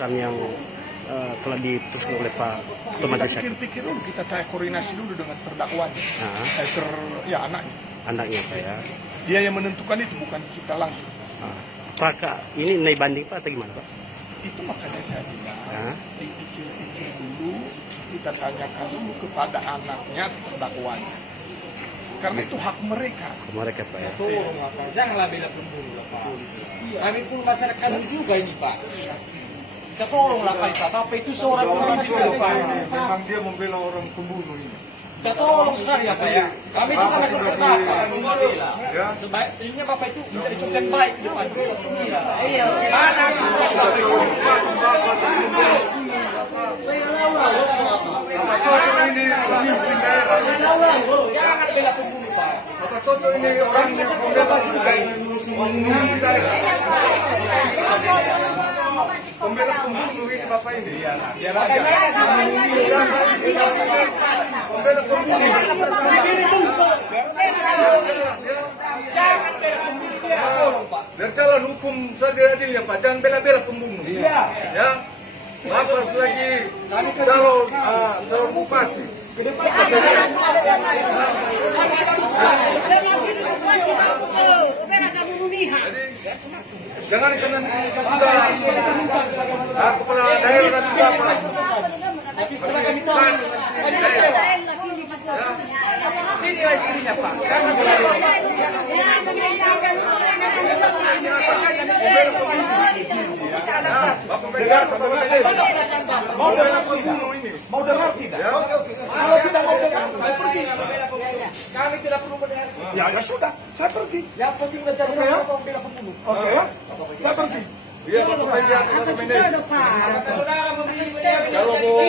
Yang telah diputuskan oleh Pak Majelis Hakim. Pikir-pikir dulu, kita koordinasi dulu dengan terdakwanya, anaknya. Anaknya Pak ya. Dia yang menentukan itu, bukan kita langsung. Apakah ini naik banding Pak atau gimana Pak? Itu makanya saya bilang, dipikir-pikir dulu, kita tanyakan dulu kepada anaknya terdakwanya. Karena itu hak mereka. Mereka Pak ya. Janganlah bela pembunuh Pak. Kami pun masyarakat juga ini Pak. Kita tolonglah Pak. Bapak itu seorang pembunuh Pak. Memang dia membela orang pembunuh ini. Kita tolong sekali ya Pak ya. Kami juga masyarakat Bapak. Ya. Sebaiknya Bapak itu menjadi contoh yang baik ke depan. Iya. Bapak Cocok ini pemimpin daerah. Jangan bela pembunuh Pak. Bapak Cocok ini orang yang membela pembunuh daerah. Pembela pembunuh ini Bapak ini. Biar aja. Pembela pembunuh. Jangan bela pembunuh. Tolong Pak. Biar jalan hukum seadil-adilnya Pak. Jangan bela-bela pembunuh. Iya. Ya. Bapak lagi calon bupati. Jangan kena sudah kepala daerah juga Pak. Tapi setelah kami tahu, kami kecewa. Inilah istrinya Pak. Jangan Mau dengar tidak? Kalau tidak mau dengar, saya pergi. kami tidak perlu mendengar. Ya sudah, saya pergi. Yang penting mencari orang bela pembunuh. Oke ya, saya pergi. Iya, Bapak biasa Apa sudah, Pak? kalau mau